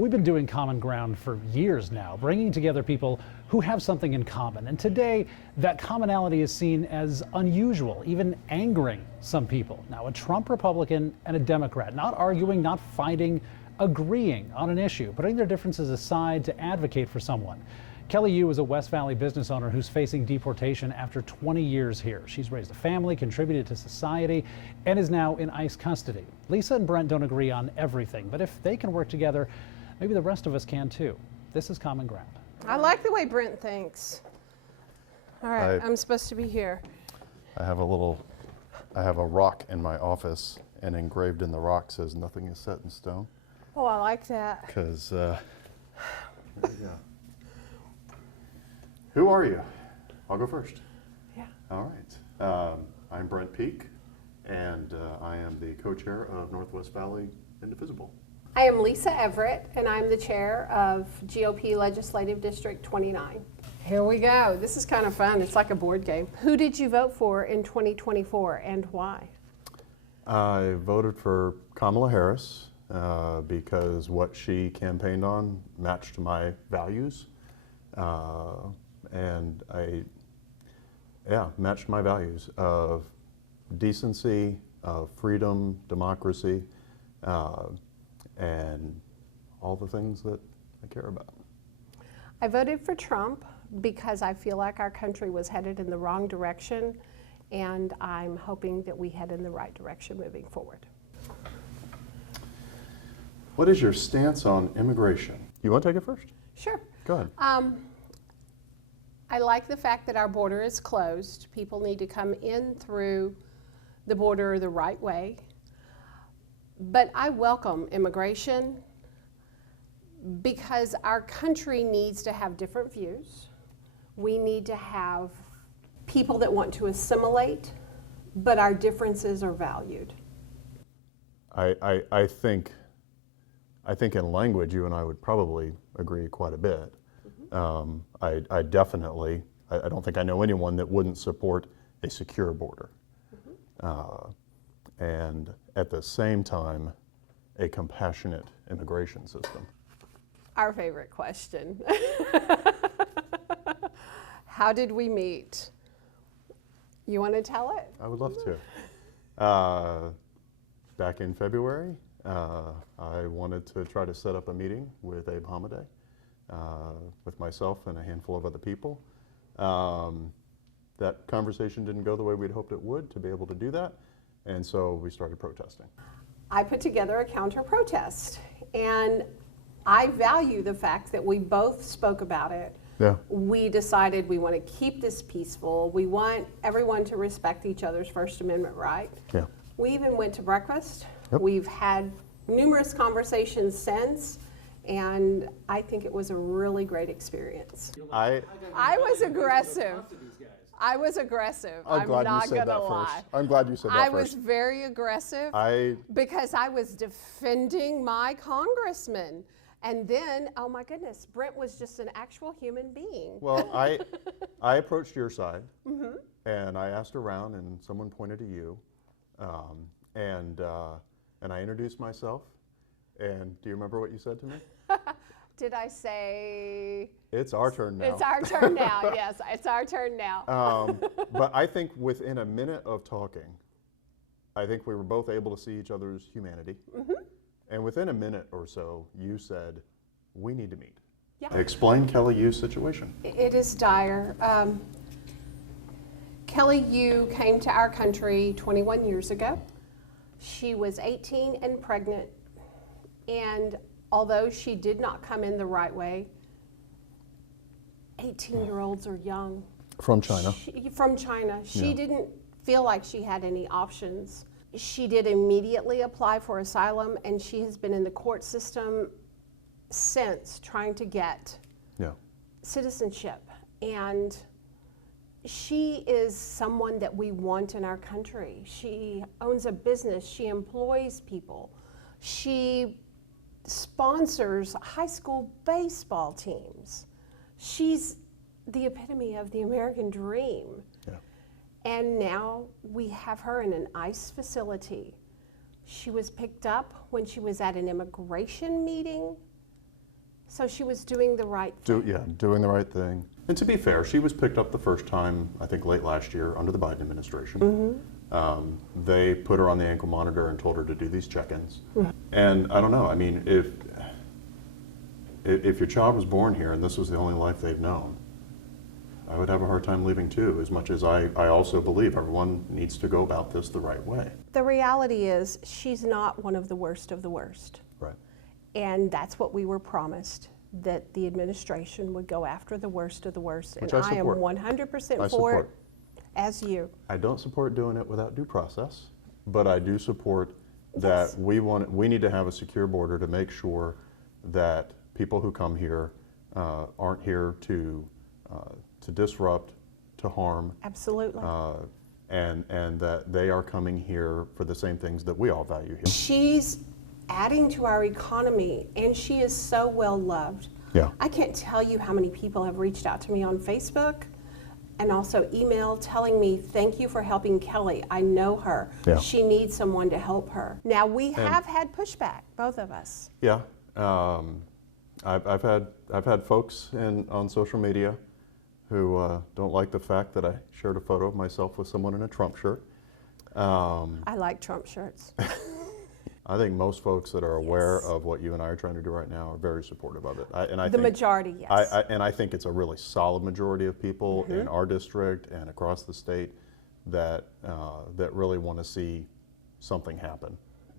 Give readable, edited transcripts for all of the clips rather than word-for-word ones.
We've been doing Common Ground for years now, bringing together people who have something in common. And today, that commonality is seen as unusual, even angering some people. Now, a Trump Republican and a Democrat, not arguing, not fighting, agreeing on an issue, putting their differences aside to advocate for someone. Kelly Yu is a West Valley business owner who's facing deportation after 20 years here. She's raised a family, contributed to society, and is now in ICE custody. Lisa and Brent don't agree on everything, but if they can work together, maybe the rest of us can too. This is Common Ground. I like the way Brent thinks. All right, I'm supposed to be here. I have a rock in my office, and engraved in the rock says nothing is set in stone. Oh, I like that. Because, yeah. Who are you? I'll go first. Yeah. All right. I'm Brent Peak, and I am the co-chair of Northwest Valley Indivisible. I am Lisa Everett, and I'm the chair of GOP Legislative District 29. Here we go. This is kind of fun. It's like a board game. Who did you vote for in 2024 and why? I voted for Kamala Harris because what she campaigned on matched my values. And matched my values of decency, of freedom, democracy, and all the things that I care about. I voted for Trump because I feel like our country was headed in the wrong direction, and I'm hoping that we head in the right direction moving forward. What is your stance on immigration? You want to take it first? Sure. Go ahead. I like the fact that our border is closed. People need to come in through the border the right way. But I welcome immigration because our country needs to have different views. We need to have people that want to assimilate, but our differences are valued. I think in language you and I would probably agree quite a bit. I definitely, I don't think I know anyone that wouldn't support a secure border. And at the same time, a compassionate immigration system. Our favorite question. How did we meet? You want to tell it? I would love to. Back in February, I wanted to try to set up a meeting with Abe Hamadeh. With myself and a handful of other people. That conversation didn't go the way we'd hoped it would to be able to do that, and so we started protesting. I put together a counter protest, and I value the fact that we both spoke about it. Yeah. We decided we want to keep this peaceful. We want everyone to respect each other's First Amendment right. Yeah. We even went to breakfast. Yep. We've had numerous conversations since. And I think it was a really great experience. I was aggressive. I was aggressive. I'm glad not you said gonna that lie. first. I'm glad you said that I first. was very aggressive because I was defending my congressman. And then, oh my goodness, Brent was just an actual human being. Well, I approached your side, and I asked around, and someone pointed to you, and I introduced myself. And do you remember what you said to me? Did I say? It's our turn now. It's our turn now, yes, it's our turn now. But I think within a minute of talking, I think we were both able to see each other's humanity. And within a minute or so, you said, we need to meet. Yeah. Explain Kelly Yu's situation. It is dire. Kelly Yu came to our country 21 years ago. She was 18 and pregnant. And although she did not come in the right way, 18-year-olds are young. From China. She didn't feel like she had any options. She did immediately apply for asylum, and she has been in the court system since trying to get citizenship. And she is someone that we want in our country. She owns a business. She employs people. She sponsors high school baseball teams. She's the epitome of the American dream. Yeah. And now we have her in an ICE facility. She was picked up when she was at an immigration meeting So she was doing the right thing. Doing the right thing. And to be fair, she was picked up the first time, I think late last year, under the Biden administration. They put her on the ankle monitor and told her to do these check-ins. And I don't know, I mean, if your child was born here and this was the only life they've known, I would have a hard time leaving too, as much as I also believe everyone needs to go about this the right way. The reality is she's not one of the worst of the worst. Right. And that's what we were promised, that the administration would go after the worst of the worst. Which and I I am support. 100% for it, as you. I don't support doing it without due process, but I do support that we need to have a secure border to make sure that people who come here aren't here to disrupt, to harm. Absolutely. And that they are coming here for the same things that we all value here. She's adding to our economy, and she is so well loved. Yeah. I can't tell you how many people have reached out to me on Facebook and also email telling me, thank you for helping Kelly. I know her. Yeah. She needs someone to help her. Now, we have had pushback, both of us. Yeah. I've had folks on social media who don't like the fact that I shared a photo of myself with someone in a Trump shirt. I like Trump shirts. I think most folks that are aware of what you and I are trying to do right now are very supportive of it. The majority, yes. And I think it's a really solid majority of people in our district and across the state that really want to see something happen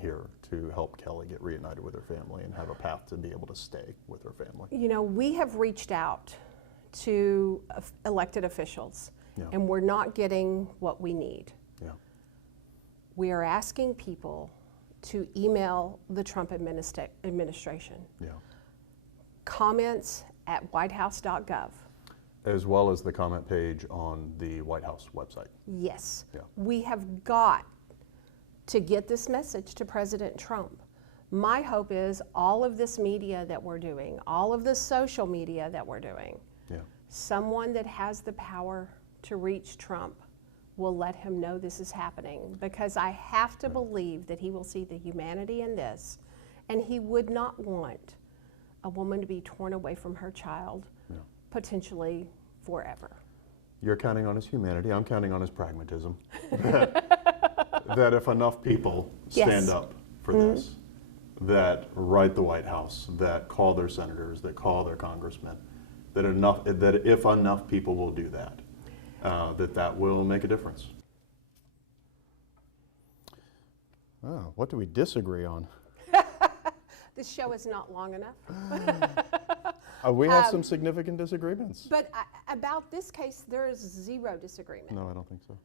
here to help Kelly get reunited with her family and have a path to be able to stay with her family. You know, we have reached out to elected officials, and we're not getting what we need. Yeah. We are asking people to email the Trump administration. Yeah. Comments at whitehouse.gov. As well as the comment page on the White House website. Yes. Yeah. We have got to get this message to President Trump. My hope is all of this media that we're doing, all of the social media that we're doing, someone that has the power to reach Trump will let him know this is happening, because I have to believe that he will see the humanity in this, and he would not want a woman to be torn away from her child, potentially forever. You're counting on his humanity, I'm counting on his pragmatism. That if enough people stand up for this, that write the White House, that call their senators, that call their congressmen, that if enough people will do that, that will make a difference. Oh, what do we disagree on? This show is not long enough. We have some significant disagreements. But about this case, there is zero disagreement. No, I don't think so.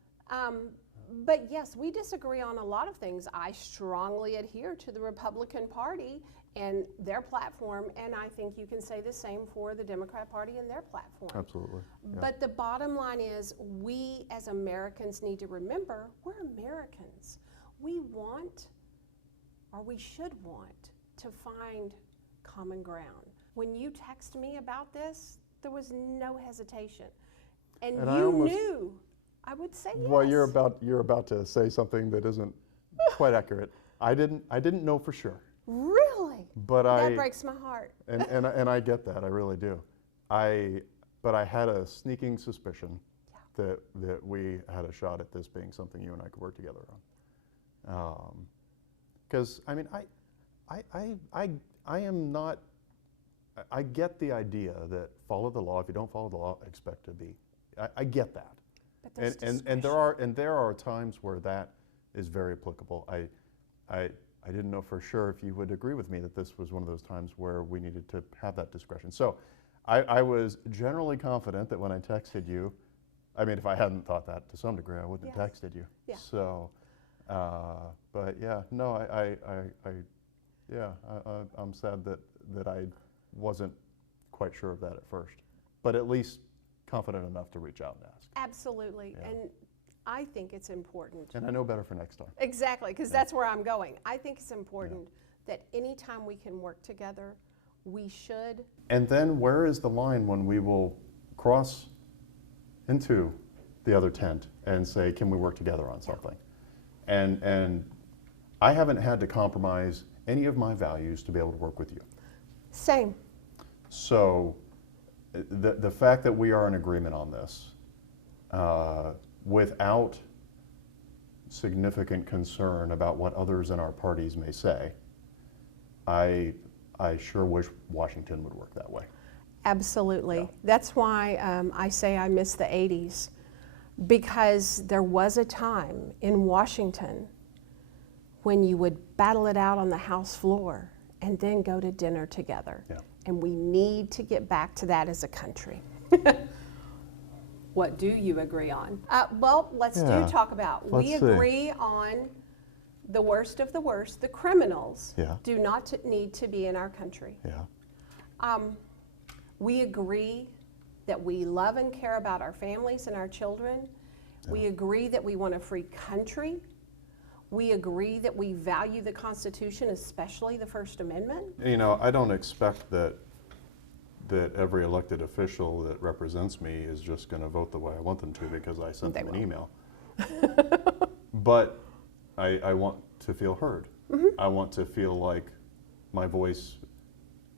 But yes, we disagree on a lot of things. I strongly adhere to the Republican Party and their platform, and I think you can say the same for the Democrat Party and their platform. Absolutely. Yeah. But the bottom line is, we as Americans need to remember we're Americans. We want, or we should want, to find common ground. When you text me about this, there was no hesitation. And you knew I would say yes. Well, you're about to say something that isn't quite accurate. I didn't know for sure. Really? But that breaks my heart. And I get that, I really do. But I had a sneaking suspicion that we had a shot at this being something you and I could work together on. Because I mean, I am not. I get the idea that follow the law. If you don't follow the law, expect to be. I get that. But and there are times where that is very applicable. I didn't know for sure if you would agree with me that this was one of those times where we needed to have that discretion. So I was generally confident that when I texted you, I mean, if I hadn't thought that to some degree, I wouldn't have texted you. Yeah. So, but yeah, no, I'm sad that I wasn't quite sure of that at first, but at least confident enough to reach out and ask. Absolutely. Yeah. And I think it's important. And I know better for next time. Exactly, because that's where I'm going. I think it's important that anytime we can work together, we should. And then where is the line when we will cross into the other tent and say, can we work together on something? And I haven't had to compromise any of my values to be able to work with you. Same. So the fact that we are in agreement on this without significant concern about what others in our parties may say, I sure wish Washington would work that way. Absolutely. Yeah. That's why I say I miss the 80s, because there was a time in Washington when you would battle it out on the House floor and then go to dinner together. Yeah. And we need to get back to that as a country. What do you agree on? Well, let's talk about. We agree on the worst of the worst. The criminals do not need to be in our country. Yeah. We agree that we love and care about our families and our children. Yeah. We agree that we want a free country. We agree that we value the Constitution, especially the First Amendment. You know, I don't expect that every elected official that represents me is just going to vote the way I want them to because I sent them an email. But I want to feel heard. Mm-hmm. I want to feel like my voice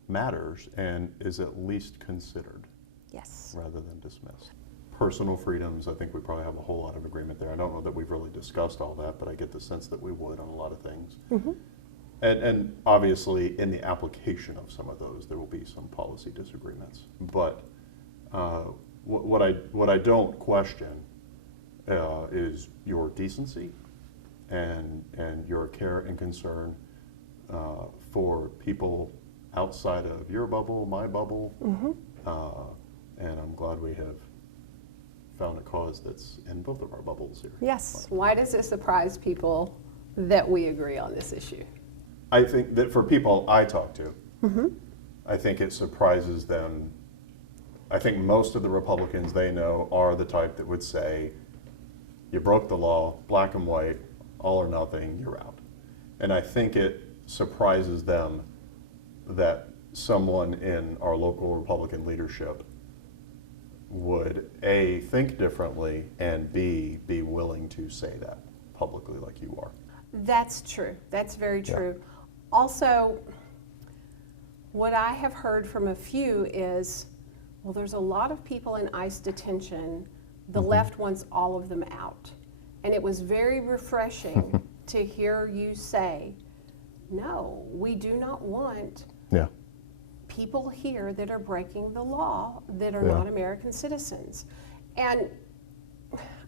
matters and is at least considered. Yes. Rather than dismissed. Personal freedoms, I think we probably have a whole lot of agreement there. I don't know that we've really discussed all that, but I get the sense that we would on a lot of things. Mm-hmm. And obviously, in the application of some of those, there will be some policy disagreements. But what I don't question is your decency and your care and concern for people outside of your bubble, my bubble. Mm-hmm. And I'm glad we have found a cause that's in both of our bubbles here. Yes. Why does it surprise people that we agree on this issue? I think that for people I talk to, mm-hmm. I think it surprises them. I think most of the Republicans they know are the type that would say, you broke the law, black and white, all or nothing, you're out. And I think it surprises them that someone in our local Republican leadership would A, think differently, and B, be willing to say that publicly like you are. That's true. That's very true. Yeah. Also, what I have heard from a few is, well, there's a lot of people in ICE detention. The mm-hmm. left wants all of them out. And it was very refreshing to hear you say, no, we do not want people here that are breaking the law that are not American citizens. And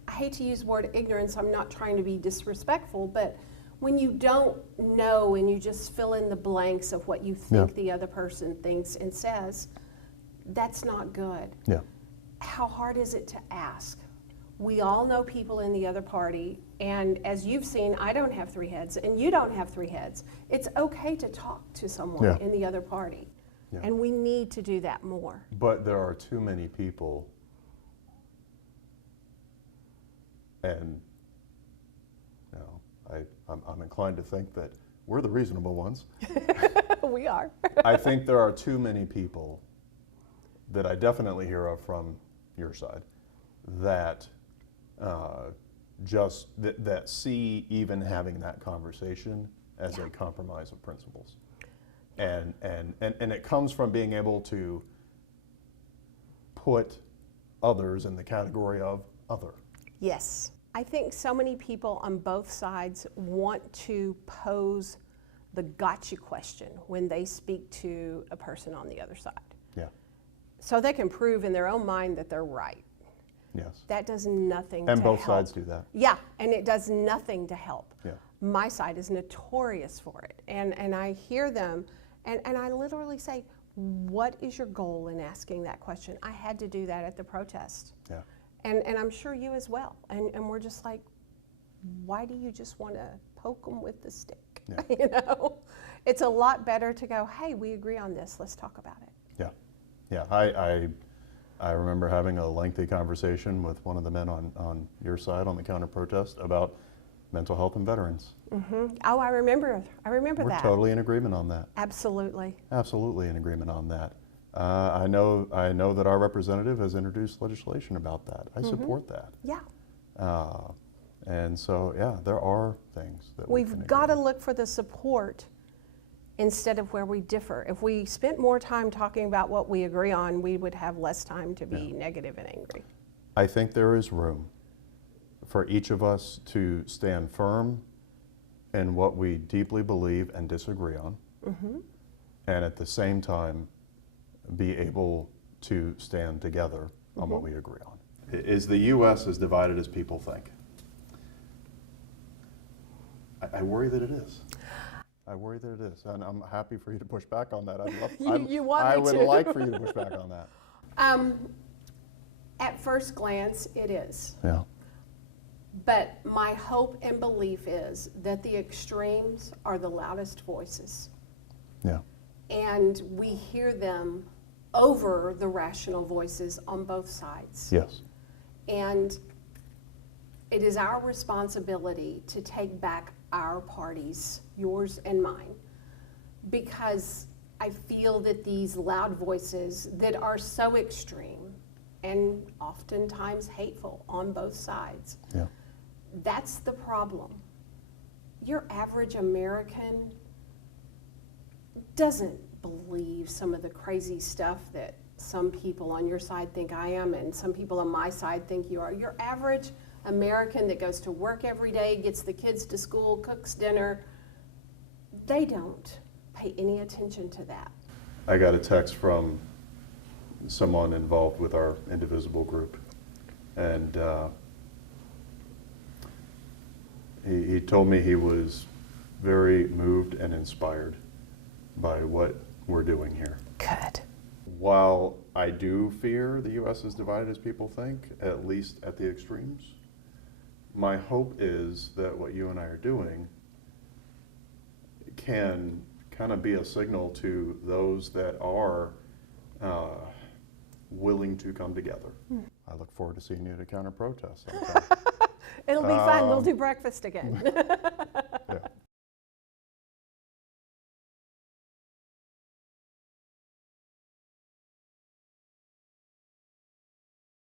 I hate to use the word ignorance, I'm not trying to be disrespectful, but when you don't know and you just fill in the blanks of what you think the other person thinks and says, that's not good. Yeah. How hard is it to ask? We all know people in the other party, and as you've seen, I don't have three heads, and you don't have three heads. It's okay to talk to someone in the other party, and we need to do that more. But there are too many people, and you know, I'm inclined to think that we're the reasonable ones. We are. I think there are too many people that I definitely hear of from your side that that see even having that conversation as a compromise of principles. And it comes from being able to put others in the category of other. Yes. I think so many people on both sides want to pose the gotcha question when they speak to a person on the other side. Yeah. So they can prove in their own mind that they're right. Yes. That does nothing to help. And both sides do that. Yeah, and it does nothing to help. Yeah. My side is notorious for it. And I hear them, and I literally say, what is your goal in asking that question? I had to do that at the protest. Yeah. And I'm sure you as well. And we're just like, why do you just want to poke them with the stick? Yeah. You know? It's a lot better to go, hey, we agree on this, let's talk about it. Yeah. Yeah, I remember having a lengthy conversation with one of the men on your side on the counter-protest about mental health and veterans. Mm-hmm. Oh, I remember that. We're totally in agreement on that. Absolutely. Absolutely in agreement on that. I know that our representative has introduced legislation about that. I support that. Yeah. And so, yeah, there are things that we've got to look for the support instead of where we differ. If we spent more time talking about what we agree on, we would have less time to be negative and angry. I think there is room for each of us to stand firm in what we deeply believe and disagree on, and at the same time be able to stand together on what we agree on. Is the U.S. as divided as people think? I worry that it is. I worry that it is, and I'm happy for you to push back on that. I would like for you to push back on that. At first glance, it is. Yeah. But my hope and belief is that the extremes are the loudest voices. Yeah. And we hear them over the rational voices on both sides. Yes. And it is our responsibility to take back our parties, yours and mine, because I feel that these loud voices that are so extreme and oftentimes hateful on both sides, Yeah. that's the problem. Your average American doesn't believe some of the crazy stuff that some people on your side think I am and some people on my side think you are. Your average American that goes to work every day, gets the kids to school, cooks dinner, they don't pay any attention to that. I got a text from someone involved with our Indivisible group, and he told me he was very moved and inspired by what we're doing here. Good. While I do fear the U.S. is divided as people think, at least at the extremes, my hope is that what you and I are doing can kind of be a signal to those that are willing to come together. I look forward to seeing you at a counter protest sometime. It'll be fun. We'll do breakfast again. Yeah.